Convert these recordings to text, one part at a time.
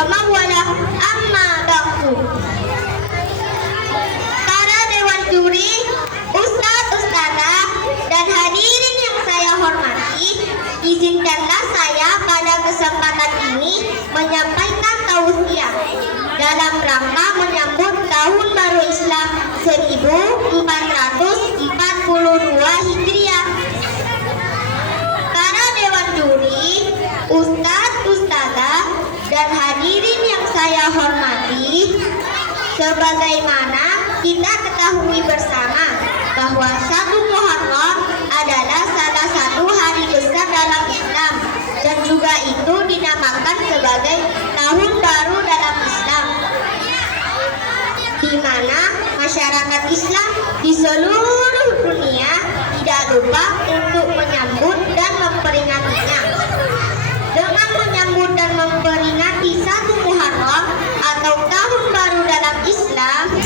wa mawala amma ba'du. Para dewan juri, ustadz, ustadzah, dan hadirin yang saya hormati, izinkanlah saya pada kesempatan ini menyampaikan tausiah dalam rangka menyambut Tahun Baru Islam 1442 Hijriah. Para dewan juri, ustadz, ustadzah, dan hadirin yang saya hormati, sebagaimana kita ketahui bersama bahwa 1 Muharram adalah salah satu hari besar dalam Islam, dan juga itu dinamakan sebagai Tahun Baru dalam Islam, di mana masyarakat Islam di seluruh dunia tidak lupa untuk menyambut dan memperingatinya. Dengan menyambut dan memperingati 1 Muharram atau Tahun Baru dalam Islam,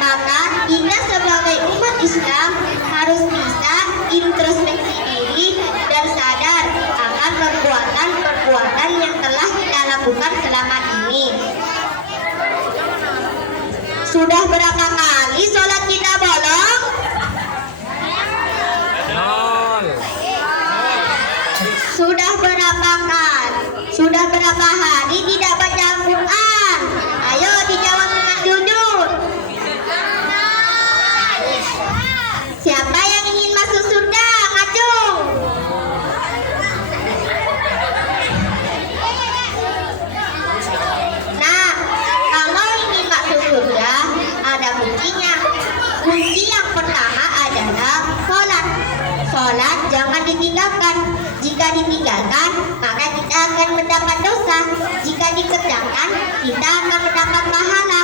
maka kita sebagai umat Islam harus bisa introspeksi diri dan sadar akan perbuatan-perbuatan yang telah kita lakukan selama ini. Sudah berapa kali sholat kita bolong? Sudah berapa hari tidak baca Al-Quran? Ayo dijawab dengan jujur. Siapa yang ingin masuk surga? Ngacung. Nah, kalau ingin masuk surga, ada kuncinya. Kunci yang pertama adalah sholat. Sholat jangan ditinggalkan. Jika ditinggalkan, maka kita akan mendapat dosa. Jika dikerjakan, kita akan mendapat pahala.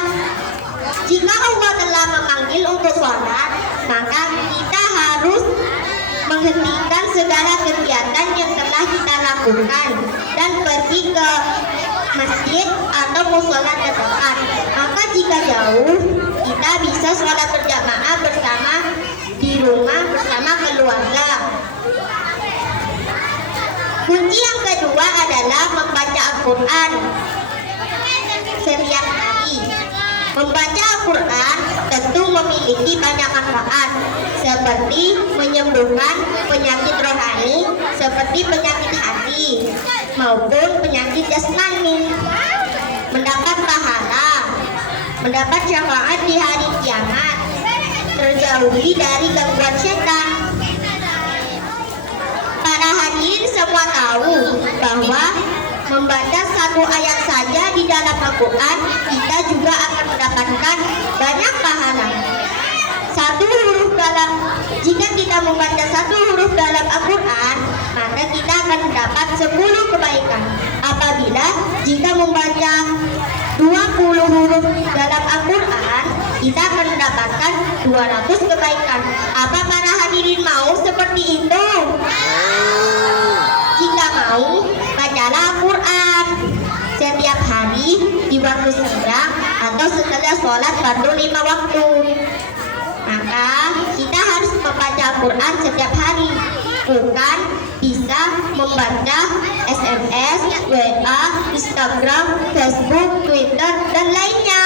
Jika Allah telah memanggil untuk sholat, maka kita harus menghentikan segala kegiatan yang telah kita lakukan dan pergi ke masjid atau musola terdekat. Maka jika jauh, kita bisa sholat berjamaah bersama di rumah bersama keluarga. Kunci yang kedua adalah membaca Al-Quran setiap hari. Membaca Al-Quran tentu memiliki banyak manfaat, seperti menyembuhkan penyakit rohani seperti penyakit hati maupun penyakit jasmani, mendapat pahala, mendapat syafaat di hari kiamat, terjauhi dari gangguan setan. Para hadirin semua tahu bahwa membaca 1 ayat saja di dalam Al-Quran, kita juga akan mendapatkan banyak pahala. Jika kita membaca 1 huruf dalam Al-Quran, maka kita akan mendapat 10 kebaikan. Apabila jika membaca 20 huruf dalam Al-Quran, kita akan mendapatkan 200 kebaikan. Apa para hadirin mau seperti itu? Jika mau, bacalah Al-Quran setiap hari di waktu siang atau setelah sholat fardu 5 waktu. Maka kita harus membaca Al-Quran setiap hari, bukan bisa membaca SMS, WA, Instagram, Facebook, Twitter, dan lainnya.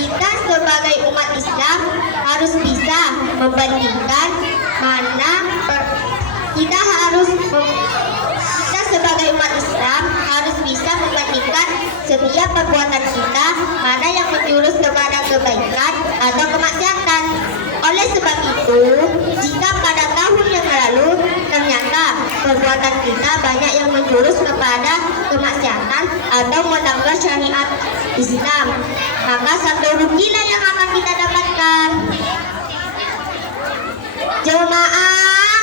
Kita sebagai umat Islam harus bisa membandingkan kita sebagai umat Islam harus bisa membandingkan setiap perbuatan kita mana yang menjurus kepada kebaikan atau kemaksiatan. Oleh sebab itu, jika pada tahun yang lalu ternyata perbuatan kita banyak yang menjurus kepada kemaksiatan atau melanggar syariat Islam, maka satu rugilah yang akan kita dapatkan. Jemaah,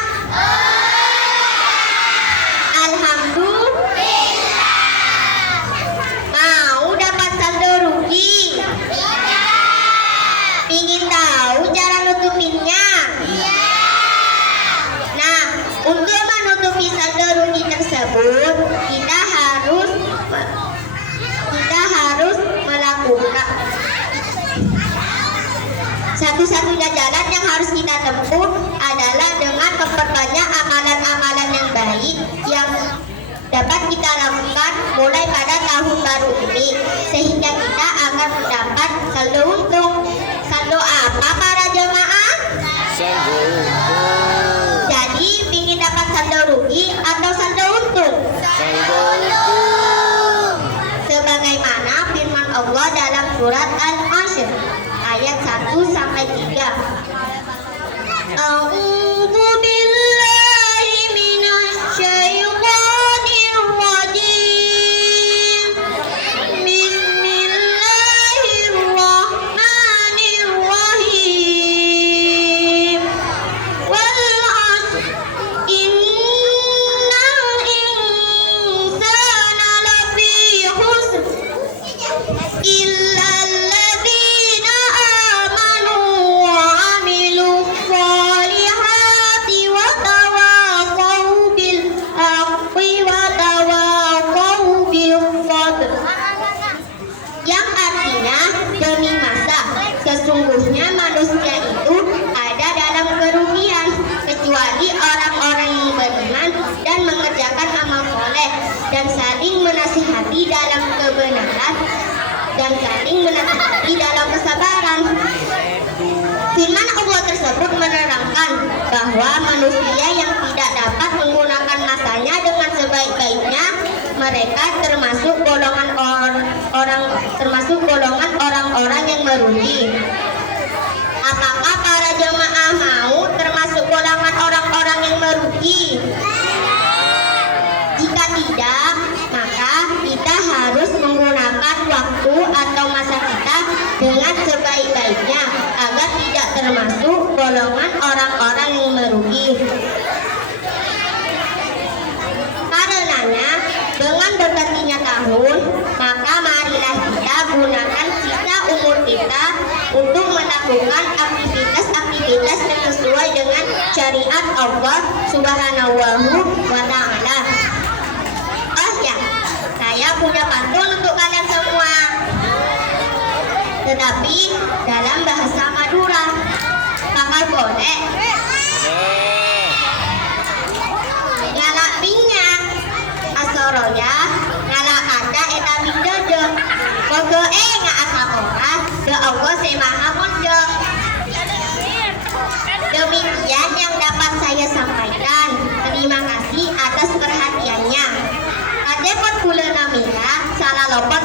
alhamdulillah. Mau dapat saldo rugi? Ingin tahu cara nutupinnya? Nah, untuk menutupi saldo rugi tersebut, kita harus melakukan satu-satunya jalan yang harus kita tempuh adalah dengan memperbanyak amalan-amalan yang baik baik yang dapat kita lakukan mulai pada tahun baru ini sehingga kita akan mendapat saldo untung. Saldo apa para jemaah? Saldo untung. Jadi ingin dapat saldo rugi atau saldo untung? Saldo untung. Sebagaimana firman Allah dalam surat Al-Ashr ayat 1 sampai 3. A'udzu billahi minasy syaithanir rajim. Bismillahirrahmanirrahim. Wal 'ashr innal insana lafi khusr illa alladzina amanu wa 'amilus solihati wa tawasaw bil haqqi wa tawasaw bil sabr. Yang artinya demi masa sesungguhnya manusia itu ada dalam kerugian kecuali orang-orang yang beriman dan mengerjakan amal soleh dan saling menasihati dalam kebenaran dan saling menasihati dalam kesabaran. Firman Allah tersebut menerangkan bahwa manusia yang tidak dapat menggunakan masanya dengan sebaik-baiknya mereka termasuk golongan orang-orang yang merugi. Apakah para jemaah mau termasuk golongan orang-orang yang merugi? Jika tidak, maka kita harus menggunakan waktu atau masa kita dengan sebaik-baiknya agar tidak termasuk golongan orang-orang yang merugi. Karenanya, dengan bergantinya tahun, maka marilah kita gunakan sisa umur kita untuk melakukan aktivitas-aktivitas yang sesuai dengan syariat Allah Subhanahu wa Ta'ala. Oh ya, saya punya pantun untuk kalian semua. Tetapi dalam bahasa Madura. Apakah boleh? Ngalak pinya asoroya ngalak ada eta bidede koge nga asal ora de Allah semaha mondo. Demikian yang dapat saya sampaikan. Terima kasih atas perhatiannya. Adepot kula namina salah lopot